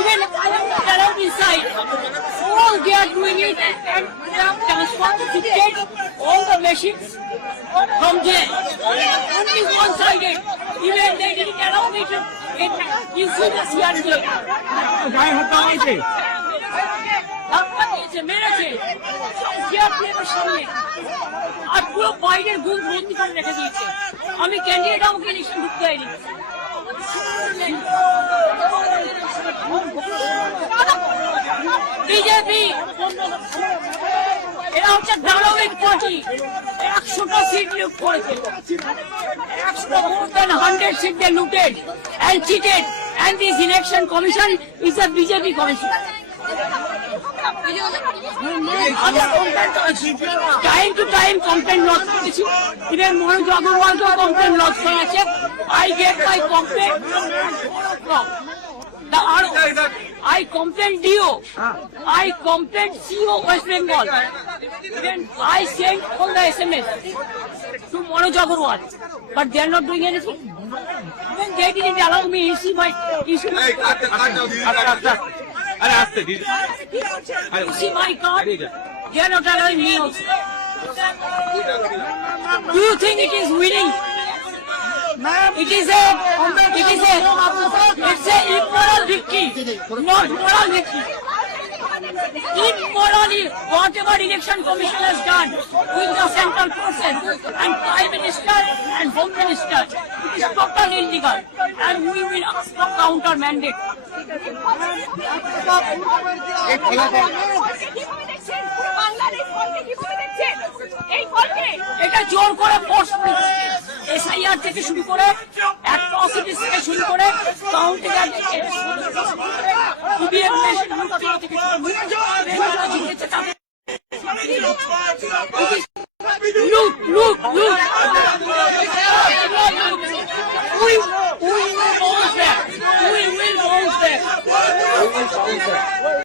Even I am not allowed inside. All they are doing it and they have transferred to take all the machines from there. Only one-sided. Even they didn't allow me to get into the CRJ. গায়ে হাত দেওয়া হয়েছে। ধাক্কা দিয়েছে, মেরেছে। CRPF এর সামনে। আর পুরো বাইরের গুণ বন্দি করে রেখে দিয়েছে। আমি ক্যান্ডিডেট আমাকে ইলেকশন ঢুকতে হয়নি। বিজেপি এরা হচ্ছে দানবিক পার্টি। 100টা সিট লুট করেছে। 100 seats they looted and cheated, and this election commission is a BJP commission. Time to time complaint lodge করেছি, even Manoj Agarwalকেও complaint lodge করা আছে. I get my complaint from the RO. I complained DO. I complained CO West Bengal. Then I sent all the SMS to Manoj Agarwal, but they are not doing anything. Then they didn't allow me to see my issue. See my card. They are not allowing me also. Do you think it is winning? It's a immoral victory, not moral victory. Immorally, whatever election commission has done with the central forces and prime minister and home minister, it is totally illegal, and we will ask for counter mandate. এটা জোর করে force SIR থেকে শুরু করে atrocities থেকে শুরু করে counting থেকে লুট লুট লুট we will bounce back.